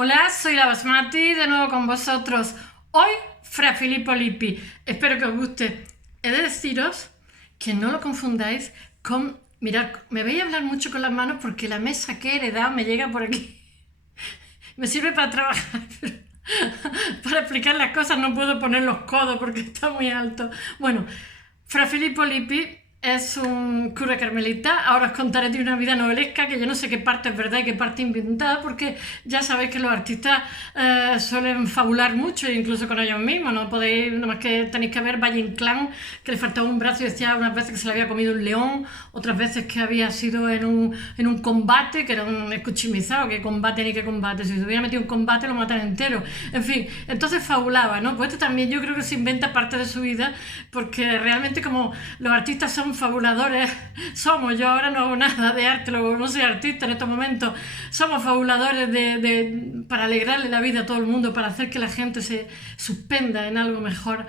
Hola, soy la Basmati, de nuevo con vosotros. Hoy, Fra Filippo Lippi. Espero que os guste. He de deciros que no lo confundáis con... Mirad, me voy a hablar mucho con las manos porque la mesa que he heredado me llega por aquí. Me sirve para trabajar, pero para explicar las cosas no puedo poner los codos porque está muy alto. Bueno, Fra Filippo Lippi es un cura carmelita. Ahora os contaré de una vida novelesca que yo no sé qué parte es verdad y qué parte inventada, porque ya sabéis que los artistas suelen fabular mucho, incluso con ellos mismos. No podéis, nada más que tenéis que ver Valle Inclán, que le faltaba un brazo y decía unas veces que se le había comido un león, otras veces que había sido en un combate, que era un escuchimizado, que combate ni que combate, si se hubiera metido en combate lo matan entero. En fin, entonces fabulaba, ¿no? Pues este también yo creo que se inventa parte de su vida, porque realmente como los artistas son fabuladores, yo ahora no hago nada de arte, no soy artista en estos momentos, somos fabuladores para alegrarle la vida a todo el mundo, para hacer que la gente se suspenda en algo mejor,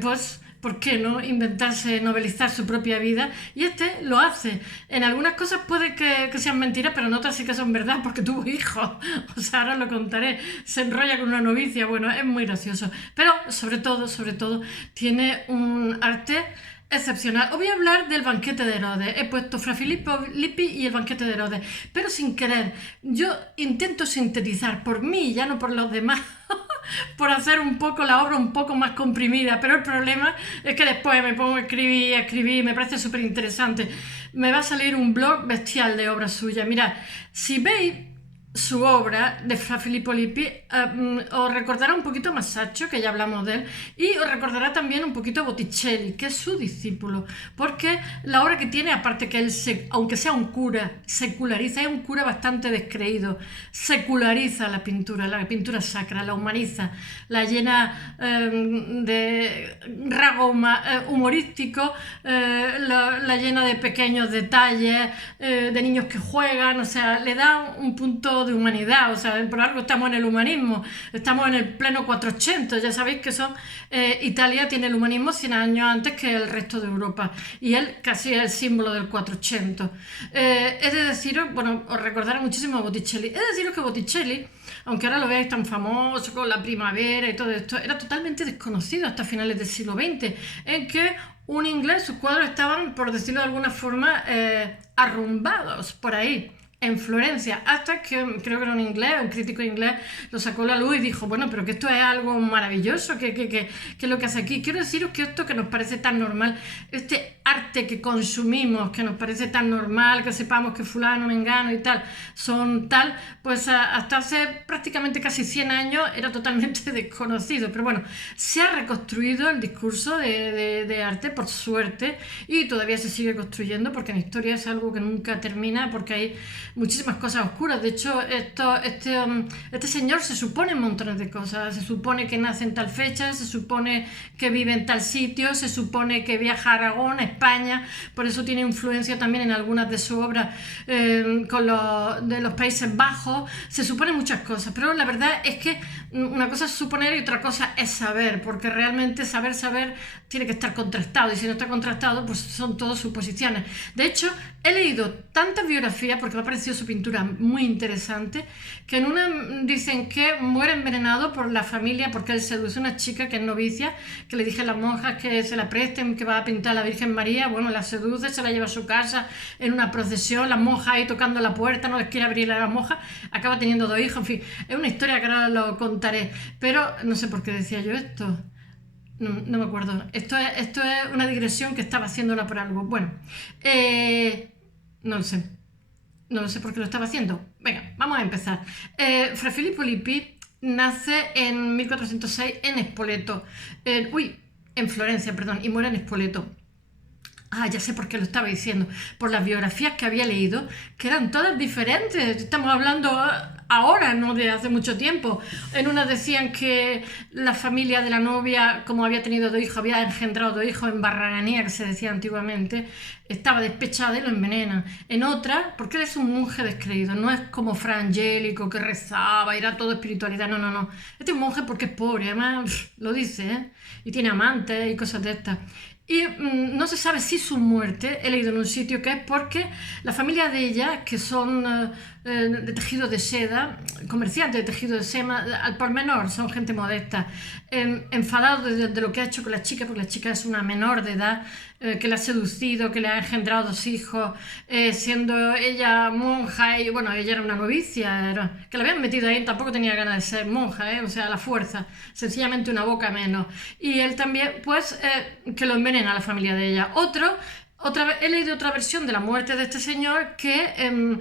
pues ¿por qué no inventarse, novelizar su propia vida? Y este lo hace. En algunas cosas puede que sean mentiras, pero en otras sí que son verdad, porque tuvo hijos. O sea, ahora os lo contaré. Se enrolla con una novicia, bueno, es muy gracioso. Pero sobre todo, tiene un arte excepcional. Os voy a hablar del banquete de Herodes. He puesto Fra Filippo Lippi y el banquete de Herodes, pero sin querer. Yo intento sintetizar por mí, ya no por los demás, por hacer un poco la obra un poco más comprimida, pero el problema es que después me pongo a escribir, me parece súper interesante. Me va a salir un blog bestial de obras suyas. Mirad, si veis su obra de Fra Filippo Lippi, os recordará un poquito a Masaccio, que ya hablamos de él, y os recordará también un poquito a Botticelli, que es su discípulo, porque la obra que tiene, aparte que él, aunque sea un cura, seculariza, es un cura bastante descreído, seculariza la pintura sacra, la humaniza, la llena de rasgos humorísticos, la llena de pequeños detalles, de niños que juegan, o sea, le da un punto de humanidad. O sea, por algo estamos en el humanismo, estamos en el pleno 400, ya sabéis que Italia tiene el humanismo 100 años antes que el resto de Europa, y él casi es el símbolo del 400. He de deciros, bueno, os recordará muchísimo a Botticelli. He de deciros que Botticelli, aunque ahora lo veáis tan famoso con la primavera y todo esto, era totalmente desconocido hasta finales del siglo XX, en que un inglés, sus cuadros estaban, por decirlo de alguna forma, arrumbados por ahí en Florencia, hasta que creo que era un crítico inglés, lo sacó a la luz y dijo, bueno, pero que esto es algo maravilloso, que es lo que hace aquí. Quiero deciros que esto que nos parece tan normal, este arte que consumimos, que nos parece tan normal, que sepamos que fulano, mengano y tal, son tal, pues hasta hace prácticamente casi 100 años era totalmente desconocido. Pero bueno, se ha reconstruido el discurso de arte, por suerte, y todavía se sigue construyendo, porque en historia es algo que nunca termina, porque hay muchísimas cosas oscuras. De hecho, este señor se supone montones de cosas. Se supone que nace en tal fecha, se supone que vive en tal sitio, se supone que viaja a Aragón, a España. Por eso tiene influencia también en algunas de sus obras de los Países Bajos. Se supone muchas cosas, pero la verdad es que una cosa es suponer y otra cosa es saber, porque realmente saber tiene que estar contrastado, y si no está contrastado, pues son todas suposiciones. De hecho, he leído tantas biografías, porque me ha parecido su pintura muy interesante, que en una dicen que muere envenenado por la familia, porque él seduce a una chica que es novicia, que le dije a las monjas que se la presten, que va a pintar a la Virgen María. Bueno, la seduce, se la lleva a su casa en una procesión, las monjas ahí tocando la puerta, no les quiere abrir a las monjas, acaba teniendo 2 hijos, en fin, es una historia que ahora lo contaré, pero no sé por qué decía yo esto. No me acuerdo. Esto es una digresión que estaba haciéndola por algo. Bueno, no lo sé. No lo sé por qué lo estaba haciendo. Venga, vamos a empezar. Fra Filippo Lippi nace en 1406 en Spoleto. En Florencia, perdón, y muere en Spoleto. Ya sé por qué lo estaba diciendo. Por las biografías que había leído, que eran todas diferentes. Estamos hablando ahora, no de hace mucho tiempo. En una decían que la familia de la novia, como había tenido 2 hijos, había engendrado 2 hijos en Barraganía, que se decía antiguamente, estaba despechada y lo envenenan. En otra, porque él es un monje descreído, no es como Fra Angelico, que rezaba, era todo espiritualidad, no. Este es un monje porque es pobre, además lo dice, y tiene amantes y cosas de estas. Y no se sabe si su muerte, he leído en un sitio que es porque la familia de ella, que son de tejido de seda, comerciantes de tejido de seda al por menor, son gente modesta, enfadados de lo que ha hecho con la chica, porque la chica es una menor de edad, que la ha seducido, que le ha engendrado 2 hijos, siendo ella monja, y bueno, ella era una novicia, que la habían metido ahí, tampoco tenía ganas de ser monja, o sea, a la fuerza, sencillamente una boca menos. Y él también, pues, que lo envenena a la familia de ella. He leído otra versión de la muerte de este señor que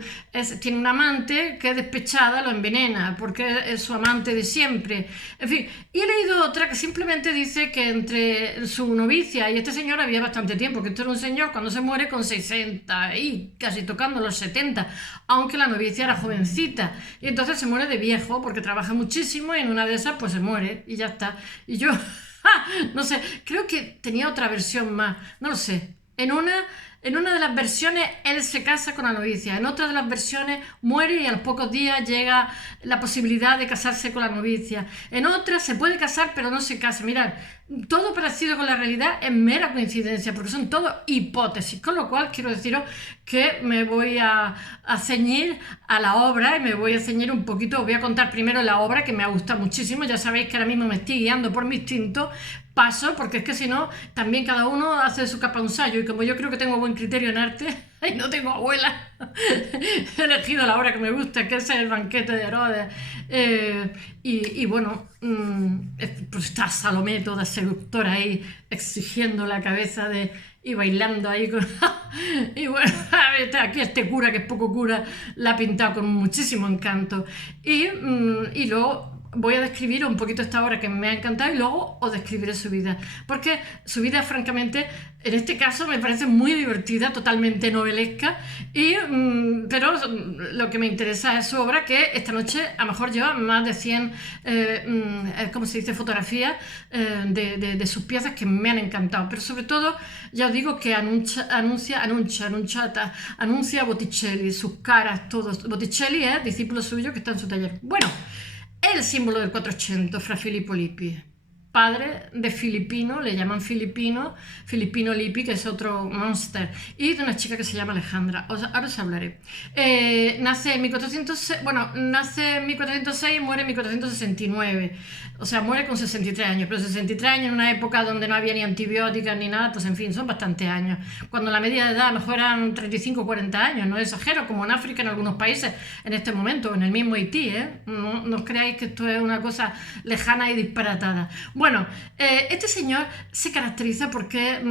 tiene un amante que despechada lo envenena porque es su amante de siempre. En fin, y he leído otra que simplemente dice que entre su novicia y este señor había bastante tiempo, que este era un señor cuando se muere con 60 y casi tocando los 70, aunque la novicia era jovencita. Y entonces se muere de viejo porque trabaja muchísimo y en una de esas pues se muere y ya está. Y yo, no sé, creo que tenía otra versión más, no lo sé. En una de las versiones él se casa con la novicia, en otra de las versiones muere y a los pocos días llega la posibilidad de casarse con la novicia. En otra se puede casar pero no se casa. Mirad, todo parecido con la realidad es mera coincidencia porque son todo hipótesis, con lo cual quiero deciros que me voy a ceñir a la obra y me voy a ceñir un poquito. Os voy a contar primero la obra que me ha gustado muchísimo. Ya sabéis que ahora mismo me estoy guiando por mi instinto, paso, porque es que si no, también cada uno hace de su capa un sayo, y como yo creo que tengo buen criterio en arte, y no tengo abuela, he elegido la obra que me gusta, que es El banquete de Herodes, y bueno, pues está Salomé toda seductora ahí, exigiendo la cabeza y bailando ahí con... y bueno, aquí este cura, que es poco cura, la ha pintado con muchísimo encanto, y luego voy a describir un poquito esta obra que me ha encantado y luego os describiré su vida, porque su vida francamente en este caso me parece muy divertida, totalmente novelesca, pero lo que me interesa es su obra, que esta noche a lo mejor lleva más de 100 ¿cómo se dice? Fotografías de sus piezas que me han encantado, pero sobre todo ya os digo que anuncia Botticelli, sus caras, todos. Botticelli es discípulo suyo que está en su taller. Bueno, el símbolo del 400, Fra Filippo Lippi, padre de Filippino, le llaman Filippino Lippi, que es otro monster, y de una chica que se llama Alejandra. Ahora os hablaré. Nace en 1406, y muere en 1469. O sea, muere con 63 años, pero 63 años en una época donde no había ni antibióticos ni nada, pues en fin, son bastantes años. Cuando la media de edad a lo mejor eran 35 o 40 años, no exagero, como en África en algunos países en este momento, en el mismo Haití, no os creáis que esto es una cosa lejana y disparatada. Bueno, este señor se caracteriza porque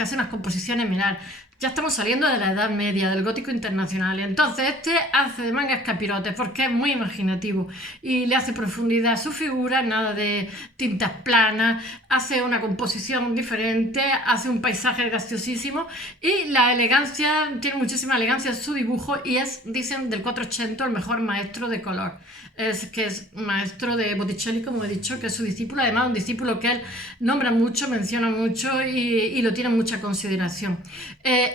hace unas composiciones, mirad, ya estamos saliendo de la Edad Media, del gótico internacional, y entonces este hace de mangas capirotes porque es muy imaginativo y le hace profundidad a su figura, nada de tintas planas, hace una composición diferente, hace un paisaje graciosísimo y la elegancia, tiene muchísima elegancia en su dibujo y es, dicen, del 480 el mejor maestro de color. Que es maestro de Botticelli, como he dicho, que es su discípulo, además un discípulo que él nombra mucho, menciona mucho y lo tiene en mucha consideración. Él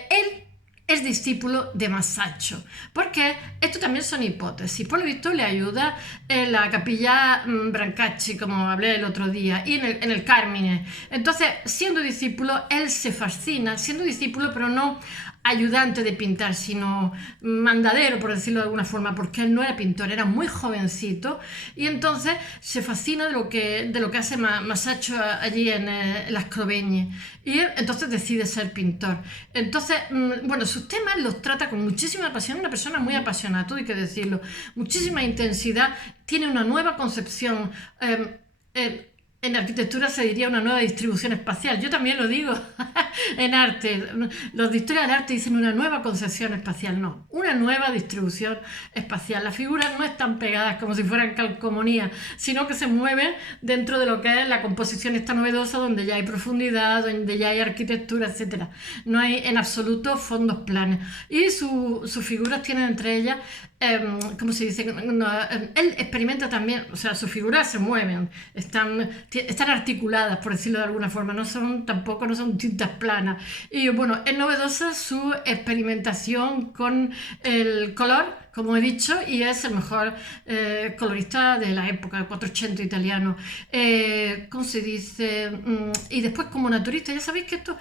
es discípulo de Masaccio, porque esto también son hipótesis. Por lo visto le ayuda en la capilla Brancacci, como hablé el otro día, y en el Carmine. Entonces, siendo discípulo, él se fascina, siendo discípulo, pero no ayudante de pintar, sino mandadero, por decirlo de alguna forma, porque él no era pintor, era muy jovencito, y entonces se fascina de lo que hace Masaccio allí en las Croveñes, y entonces decide ser pintor. Entonces, bueno, sus temas los trata con muchísima pasión, una persona muy apasionada, todo hay que decirlo, muchísima intensidad, tiene una nueva concepción. En arquitectura se diría una nueva distribución espacial. Yo también lo digo en arte. Los de historia del arte dicen una nueva concepción espacial. No, una nueva distribución espacial. Las figuras no están pegadas como si fueran calcomanías, sino que se mueven dentro de lo que es la composición esta novedosa, donde ya hay profundidad, donde ya hay arquitectura, etc. No hay en absoluto fondos planos. Y sus figuras tienen entre ellas, ¿cómo se dice? Él experimenta también, o sea, sus figuras se mueven, están articuladas, por decirlo de alguna forma, tampoco no son tintas planas. Y bueno, es novedosa su experimentación con el color, como he dicho, y es el mejor colorista de la época, el 480 italiano. ¿Cómo se dice? Y después como naturista, ya sabéis que esto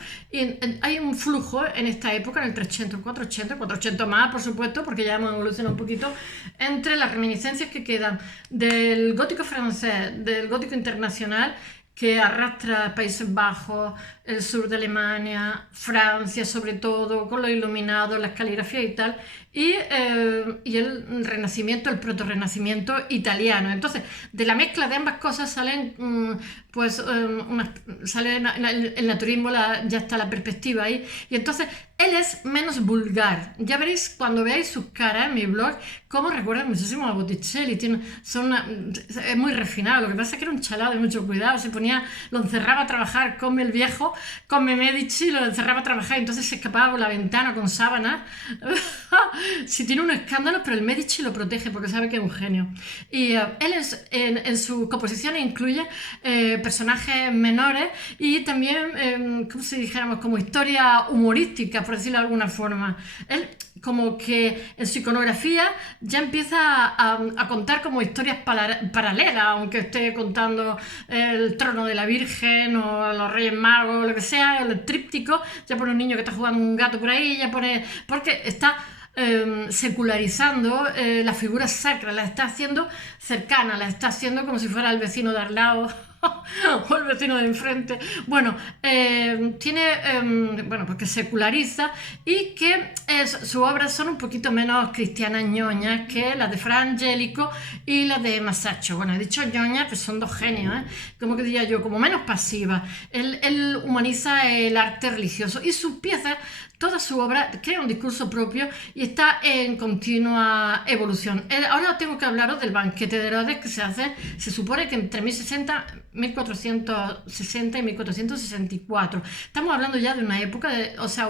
hay un flujo en esta época, en el 300, 480, 480 más, por supuesto, porque ya hemos evolucionado un poquito, entre las reminiscencias que quedan del gótico francés, del gótico internacional, que arrastra Países Bajos, el sur de Alemania, Francia sobre todo, con los iluminados, las caligrafías y tal, y el renacimiento, el proto-renacimiento italiano. Entonces, de la mezcla de ambas cosas salen, sale el naturismo, ya está la perspectiva ahí, y entonces él es menos vulgar. Ya veréis cuando veáis sus caras en mi blog, cómo recuerdan muchísimo a Botticelli. Es muy refinado, lo que pasa es que era un chalado de mucho cuidado, lo encerraba a trabajar con el viejo, con Medici, lo encerraba a trabajar y entonces se escapaba por la ventana con sábanas. Si tiene un escándalo, pero el Medici lo protege porque sabe que es un genio. Y él en sus composiciones incluye personajes menores y también, como si dijéramos, como historia humorística, por decirlo de alguna forma. Él como que en su iconografía ya empieza a contar como historias paralelas, aunque esté contando el trono de la Virgen o los Reyes Magos o lo que sea, el tríptico, ya pone un niño que está jugando un gato por ahí, ya pone... porque está secularizando la figura sacra, la está haciendo cercana, la está haciendo como si fuera el vecino de al lado o el vecino de enfrente. Bueno, porque seculariza y que sus obras son un poquito menos cristianas ñoñas que las de Fra Angelico y las de Masaccio. Bueno, he dicho ñoñas, pues son dos genios, como que diría yo, como menos pasivas. Él humaniza el arte religioso y sus piezas, toda su obra crea un discurso propio y está en continua evolución. Ahora tengo que hablaros del banquete de Herodes que se supone que entre 1460 y 1464. Estamos hablando ya de una época,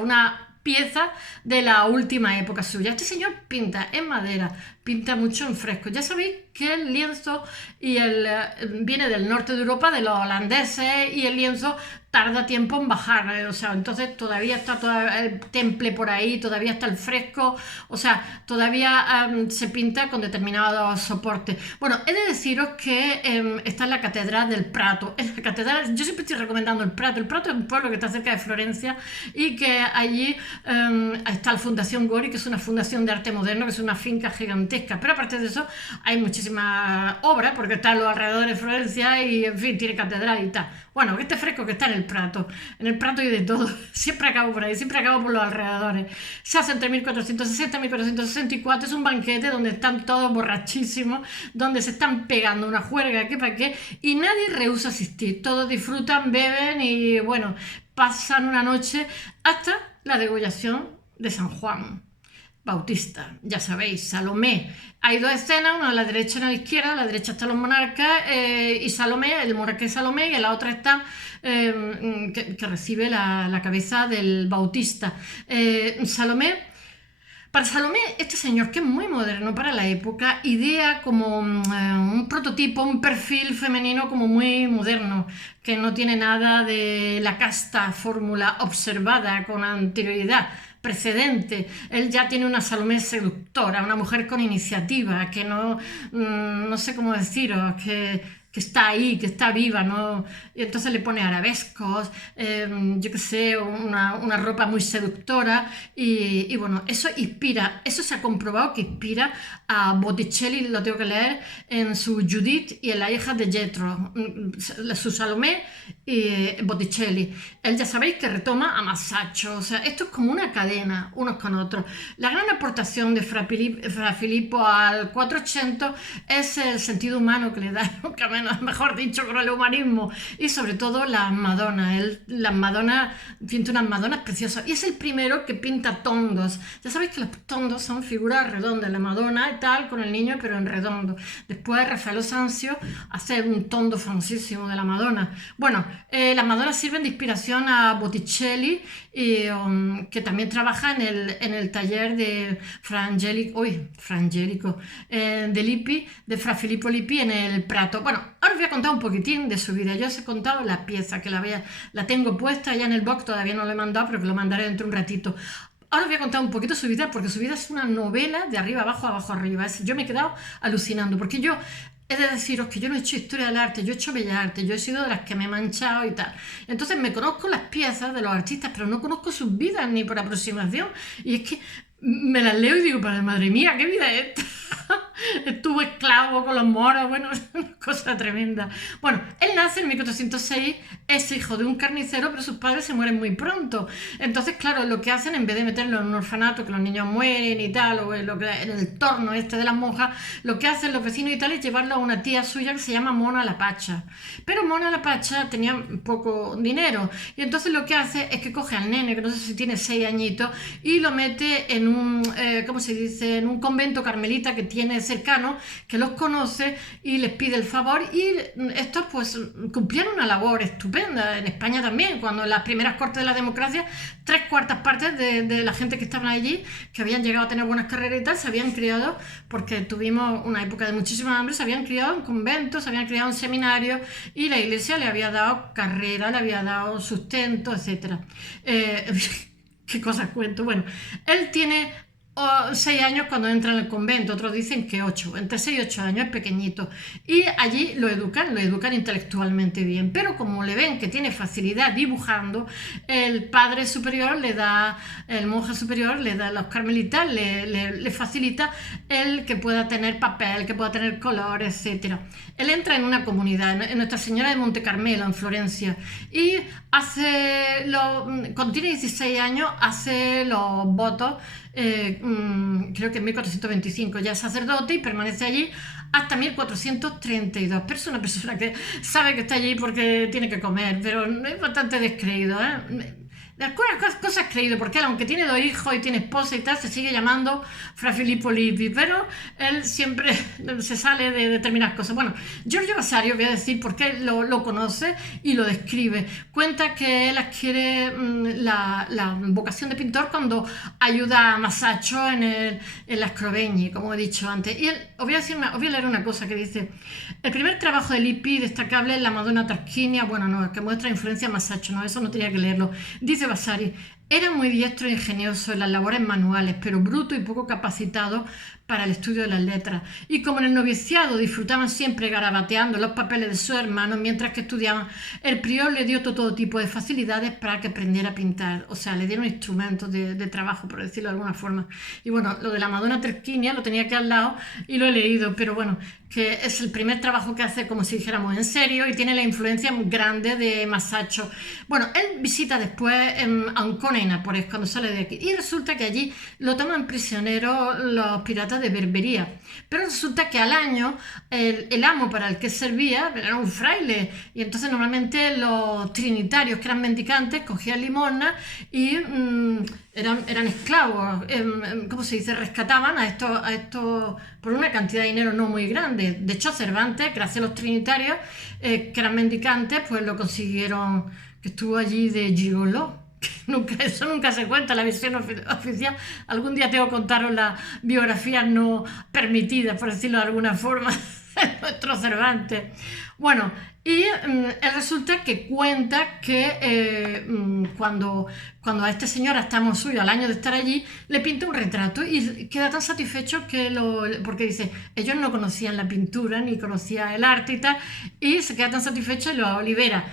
una pieza de la última época suya. Este señor pinta en madera, pinta mucho en fresco. Ya sabéis que el lienzo viene del norte de Europa, de los holandeses, y el lienzo tarda tiempo en bajar, entonces todavía está el temple por ahí, todavía está el fresco, todavía se pinta con determinados soportes. Bueno, he de deciros que está en la Catedral del Prato. En la catedral, yo siempre estoy recomendando el Prato. El Prato es un pueblo que está cerca de Florencia y que allí está la Fundación Gori, que es una fundación de arte moderno, que es una finca gigantesca, pero aparte de eso hay muchísimas obras, porque está en los alrededores de Florencia y, en fin, tiene catedral y tal. Bueno, este fresco que está en el Prato hay de todo, siempre acabo por ahí, siempre acabo por los alrededores. Se hace entre 1460 y 1464, es un banquete donde están todos borrachísimos, donde se están pegando una juerga que para qué, y nadie rehúsa asistir, todos disfrutan, beben y bueno, pasan una noche hasta la degollación de San Juan Bautista. Ya sabéis, Salomé. Hay dos escenas, una a la derecha y una a la izquierda. A la derecha están los monarcas y Salomé, el monarca de Salomé, y en la otra está que recibe la cabeza del Bautista. Para Salomé, este señor, que es muy moderno para la época, idea como un prototipo, un perfil femenino como muy moderno, que no tiene nada de la casta fórmula observada con anterioridad, precedente. Él ya tiene una Salomé seductora, una mujer con iniciativa, que no sé cómo deciros, que está ahí, que está viva, ¿no? Y entonces le pone arabescos, yo qué sé, una ropa muy seductora y bueno, eso inspira, eso se ha comprobado que inspira a Botticelli, lo tengo que leer, en su Judith y en La hija de Jethro, su Salomé y Botticelli. Él ya sabéis que retoma a Masaccio, esto es como una cadena, unos con otros. La gran aportación de Fra Filippo al 480 es el sentido humano que le da, mejor dicho, con el humanismo, y sobre todo las Madonas. Pinta unas Madonas preciosas y es el primero que pinta tondos. Ya sabéis que los tondos son figuras redondas, la Madonna y tal, con el niño, pero en redondo. Después Raffaello Sanzio hace un tondo famosísimo de la Madonna. Bueno, las Madonas sirven de inspiración a Botticelli, que también trabaja en el taller de Fra Angelico de Lippi, de Fra Filippo Lippi en el Prato. Bueno, ahora os voy a contar un poquitín de su vida. Yo os he contado la pieza, que la tengo puesta ya en el box, todavía no lo he mandado, pero que lo mandaré dentro de un ratito. Ahora os voy a contar un poquito su vida, porque su vida es una novela de arriba abajo, abajo arriba. Yo me he quedado alucinando, porque yo he de deciros que yo no he hecho historia del arte, yo he hecho bellas artes, yo he sido de las que me he manchado y tal. Entonces me conozco las piezas de los artistas, pero no conozco sus vidas ni por aproximación. Y es que me las leo y digo, madre mía, ¿qué vida es esta? Estuvo esclavo con los moros, bueno, es una cosa tremenda. Bueno, él nace en 1406, es hijo de un carnicero, pero sus padres se mueren muy pronto. Entonces, claro, lo que hacen, en vez de meterlo en un orfanato, que los niños mueren y tal, o en el torno este de las monjas, lo que hacen los vecinos y tal es llevarlo a una tía suya que se llama Mona la Pacha. Pero Mona la Pacha tenía poco dinero, y entonces lo que hace es que coge al nene, que no sé si tiene 6 añitos, y lo mete en un, ¿cómo se dice?, en un convento carmelita que tiene cercano, que los conoce y les pide el favor, y estos pues cumplían una labor estupenda. En España también, cuando en las primeras cortes de la democracia, 3/4 partes de la gente que estaban allí, que habían llegado a tener buenas carreras y tal, se habían criado, porque tuvimos una época de muchísima hambre, se habían criado en conventos, se habían criado en seminarios, y la iglesia le había dado carrera, le había dado sustento, etc. ¿Qué cosas cuento? Bueno, él tiene 6 años cuando entra en el convento, otros dicen que 8, entre 6 y 8 años, es pequeñito, y allí lo educan intelectualmente bien, pero como le ven que tiene facilidad dibujando, el padre superior le da, el monje superior le da, los carmelitas le facilita el que pueda tener papel, que pueda tener color, etc. Él entra en una comunidad, en Nuestra Señora de Monte Carmelo, en Florencia, y cuando tiene 16 años, hace los votos. Creo que en 1425 ya es sacerdote y permanece allí hasta 1432. Pero es una persona que sabe que está allí porque tiene que comer, pero es bastante descreído, ¿eh? De algunas cosas creído, porque él, aunque tiene 2 hijos y tiene esposa y tal, se sigue llamando Fra Filippo Lippi, pero él siempre se sale de determinadas cosas. Bueno, Giorgio Vasari, voy a decir por qué lo conoce y lo describe. Cuenta que él adquiere la vocación de pintor cuando ayuda a Masaccio en la Scrovegni, como he dicho antes. Y os voy a leer una cosa que dice: el primer trabajo de Lippi destacable es la Madonna Tarquinia, bueno, no, que muestra influencia a Masaccio, no, eso no tenía que leerlo. Dice Vasari: era muy diestro e ingenioso en las labores manuales, pero bruto y poco capacitado para el estudio de las letras. Y como en el noviciado disfrutaban siempre garabateando los papeles de sus hermanos mientras que estudiaban, el prior le dio todo tipo de facilidades para que aprendiera a pintar. O sea, le dieron instrumentos de trabajo, por decirlo de alguna forma. Y bueno, lo de la Madonna Tarquinia lo tenía aquí al lado y lo he leído, pero bueno, que es el primer trabajo que hace, como si dijéramos, en serio, y tiene la influencia muy grande de Masaccio. Bueno, él visita después Ancona y Nápoles cuando sale de aquí, y resulta que allí lo toman prisionero los piratas de Berbería, pero resulta que al año el amo para el que servía era un fraile, y entonces normalmente los trinitarios, que eran mendicantes, cogían limosna y eran esclavos, ¿cómo se dice?, rescataban a estos por una cantidad de dinero no muy grande. De hecho, Cervantes, gracias a los trinitarios, que eran mendicantes, pues lo consiguieron, que estuvo allí de gigoló. Eso nunca se cuenta en la versión oficial. Algún día tengo que contaros las biografías no permitidas, por decirlo de alguna forma, de nuestro Cervantes. Bueno, y resulta que cuenta que cuando a este señor, estamos suyo, al año de estar allí, le pinta un retrato y queda tan satisfecho porque dice, ellos no conocían la pintura ni conocían el arte y tal, y se queda tan satisfecho y lo libera.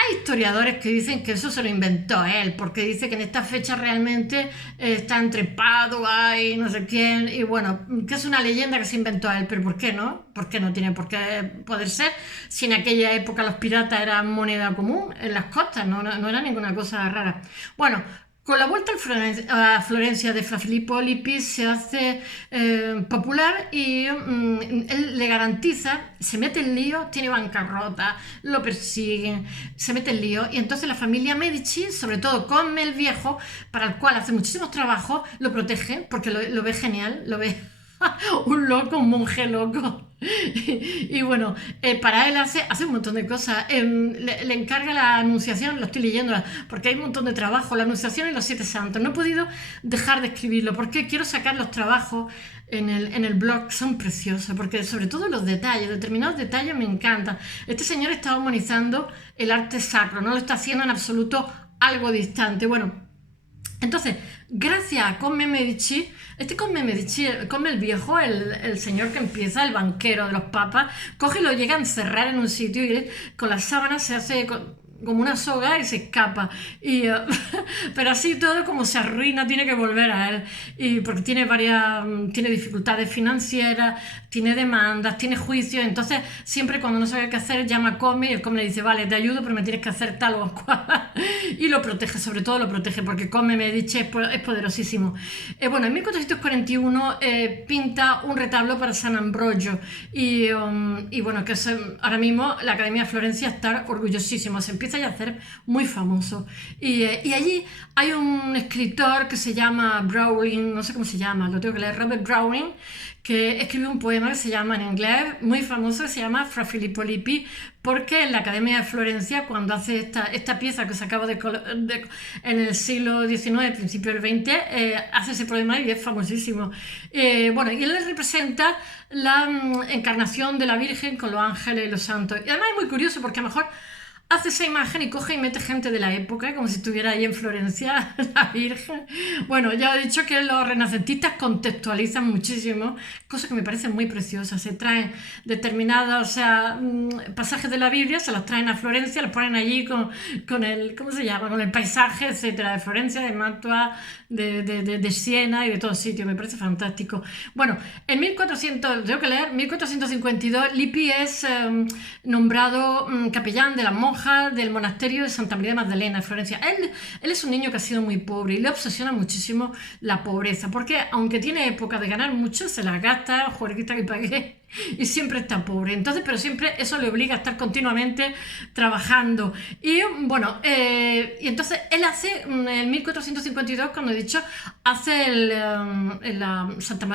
Hay historiadores que dicen que eso se lo inventó él, porque dice que en esta fecha realmente está entre Padua y no sé quién, y bueno, que es una leyenda que se inventó él, pero ¿por qué no? ¿Por qué no tiene por qué poder ser? Si en aquella época los piratas eran moneda común en las costas, no era ninguna cosa rara. Bueno, con la vuelta a Florencia de Fra Filippo Lippi se hace popular, y él le garantiza, se mete en lío, tiene bancarrota, lo persiguen, se mete en lío, y entonces la familia Medici, sobre todo con el viejo, para el cual hace muchísimos trabajos, lo protege porque lo ve genial, lo ve un loco, un monje loco. Y bueno, para él hace un montón de cosas. Le encarga la Anunciación, lo estoy leyendo porque hay un montón de trabajo, la Anunciación y los 7 santos. No he podido dejar de escribirlo porque quiero sacar los trabajos en el blog, son preciosos, porque sobre todo los detalles, determinados detalles me encantan. Este señor está humanizando el arte sacro, no lo está haciendo en absoluto algo distante. Bueno, entonces gracias a Cosme Medici, Cosme Medici, Cosme el Viejo, el señor que empieza, el banquero de los papas, coge y lo llega a encerrar en un sitio y él con las sábanas se hace como una soga y se escapa. Pero así todo como se arruina, tiene que volver a él. Porque tiene dificultades financieras, tiene demandas, tiene juicios. Entonces, siempre cuando no sabe qué hacer, llama a Cosme y el Cosme le dice, vale, te ayudo, pero me tienes que hacer tal o cual. Y lo protege, sobre todo lo protege, porque Cosme Medici es poderosísimo. Bueno, en 1441 pinta un retablo para San Ambrogio. Bueno, que es, ahora mismo la Academia de Florencia está orgullosísimo. Se empieza a hacer muy famoso. Y allí hay un escritor que se llama Browning, no sé cómo se llama, lo tengo que leer, Robert Browning, que escribió un poema que se llama en inglés, muy famoso, que se llama Fra Filippo Lippi, porque en la Academia de Florencia, cuando hace esta pieza que se acaba en el siglo XIX, principio del XX, hace ese poema y es famosísimo. Bueno, y él representa la encarnación de la Virgen con los ángeles y los santos. Y además es muy curioso porque a lo mejor hace esa imagen y coge y mete gente de la época, como si estuviera ahí en Florencia la Virgen. Bueno, ya he dicho que los renacentistas contextualizan muchísimo, cosas que me parecen muy preciosas. Se traen determinados pasajes de la Biblia, se los traen a Florencia, los ponen allí con el, ¿cómo se llama? Con el paisaje, etcétera, de Florencia, de Mantua, de Siena y de todos sitios. Me parece fantástico. Bueno, en 1452, Lippi es nombrado capellán de las monjas del monasterio de Santa María de Magdalena, en Florencia. Él es un niño que ha sido muy pobre y le obsesiona muchísimo la pobreza, porque aunque tiene época de ganar mucho, se las gasta, juerguita que pagué, y siempre está pobre. Entonces, pero siempre eso le obliga a estar continuamente trabajando. Y bueno, y entonces él hace, en 1452, cuando he dicho, hace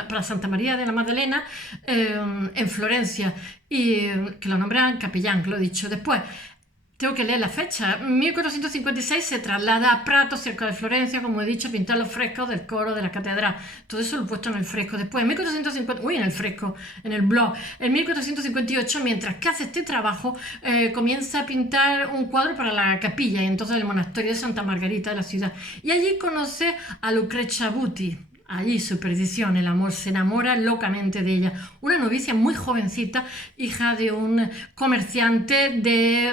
para Santa María de la Magdalena en Florencia, y que lo nombran capellán, que lo he dicho. Después, tengo que leer la fecha. 1456 se traslada a Prato, cerca de Florencia, como he dicho, a pintar los frescos del coro de la catedral. Todo eso lo he puesto en el fresco. Después, en 1450, en el fresco, en el blog. En 1458, mientras que hace este trabajo, comienza a pintar un cuadro para la capilla, y entonces el monasterio de Santa Margarita de la ciudad. Y allí conoce a Lucrezia Buti. Allí su perdición, el amor, se enamora locamente de ella. Una novicia muy jovencita, hija de un comerciante de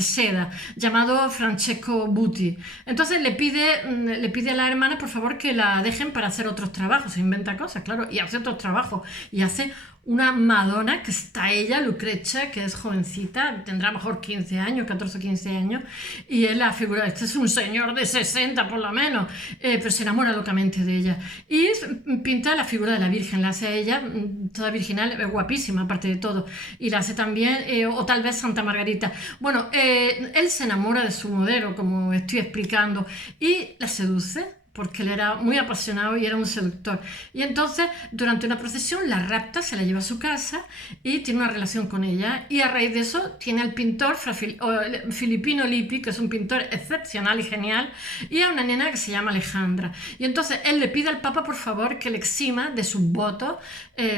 seda llamado Francesco Buti. Entonces le pide a la hermana, por favor, que la dejen para hacer otros trabajos. Se inventa cosas, claro, y hace otros trabajos. Y hace una Madonna, que está ella, Lucrezia, que es jovencita, tendrá mejor 15 años, 14 o 15 años, y es la figura, este es un señor de 60 por lo menos, pero se enamora locamente de ella. Y pinta la figura de la Virgen, la hace a ella, toda virginal, guapísima aparte de todo, y la hace también, o tal vez Santa Margarita. Bueno, él se enamora de su modelo, como estoy explicando, y la seduce, porque él era muy apasionado y era un seductor. Y entonces, durante una procesión, la rapta, se la lleva a su casa y tiene una relación con ella. Y a raíz de eso, tiene al pintor Filippino Lippi, que es un pintor excepcional y genial, y a una nena que se llama Alejandra. Y entonces, él le pide al Papa, por favor, que le exima de sus votos,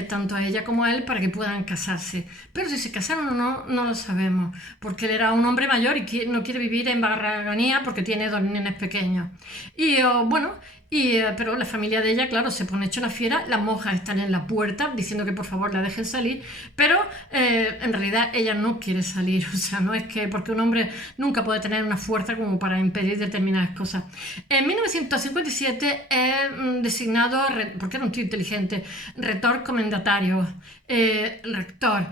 tanto a ella como a él, para que puedan casarse. Pero si se casaron o no, no lo sabemos, porque él era un hombre mayor y no quiere vivir en barraganía porque tiene dos nenes pequeños. Y bueno, pero la familia de ella, claro, se pone hecho una fiera. Las monjas están en la puerta diciendo que por favor la dejen salir, pero en realidad ella no quiere salir. O sea, no es que, porque un hombre nunca puede tener una fuerza como para impedir determinadas cosas. En 1957 es designado, porque era un tío inteligente, rector comendatario, rector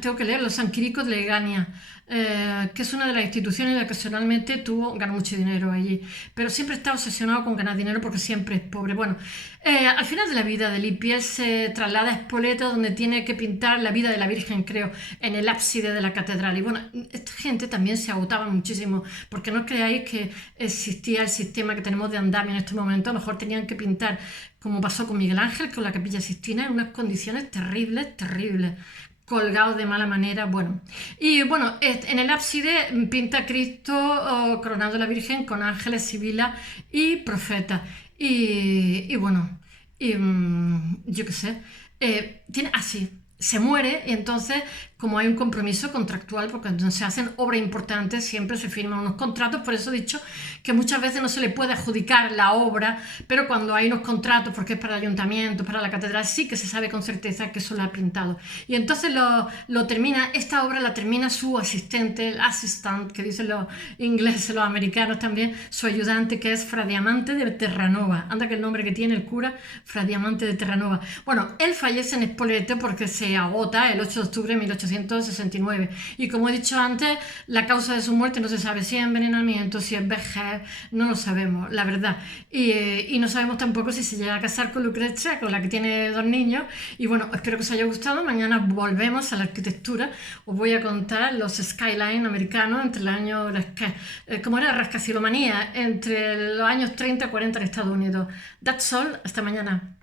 tengo que leerlo, San Quirico de Legania, que es una de las instituciones en la que ocasionalmente ganó mucho dinero allí, pero siempre está obsesionado con ganar dinero porque siempre es pobre. Bueno, al final de la vida de Lippi, él se traslada a Spoleto, donde tiene que pintar la vida de la Virgen, creo, en el ábside de la catedral. Y bueno, esta gente también se agotaba muchísimo, porque no creáis que existía el sistema que tenemos de andamio en este momento. A lo mejor tenían que pintar, como pasó con Miguel Ángel, con la Capilla Sixtina, en unas condiciones terribles, colgados de mala manera. Bueno, y bueno, en el ábside pinta a Cristo coronando a la Virgen con ángeles, sibila y profeta. Y bueno, yo qué sé, tiene así. Se muere, y entonces como hay un compromiso contractual, porque cuando se hacen obras importantes siempre se firman unos contratos, por eso he dicho que muchas veces no se le puede adjudicar la obra, pero cuando hay unos contratos, porque es para el ayuntamiento, para la catedral, sí que se sabe con certeza que eso lo ha pintado. Y entonces lo termina, esta obra la termina su asistente, el assistant, que dicen los ingleses, los americanos también, su ayudante, que es Fra Diamante de Terranova. Anda que el nombre que tiene el cura, Fra Diamante de Terranova. Bueno, él fallece en Spoleto porque se agota el 8 de octubre de 1869. Y como he dicho antes, la causa de su muerte no se sabe, si es envenenamiento, si es vejez, no lo sabemos, la verdad. Y no sabemos tampoco si se llega a casar con Lucrecia, con la que tiene 2 niños. Y bueno, espero que os haya gustado. Mañana volvemos a la arquitectura. Os voy a contar los skyline americanos entre el año, ¿cómo era? Rascacielomanía, entre los años 30 y 40 en Estados Unidos. That's all. Hasta mañana.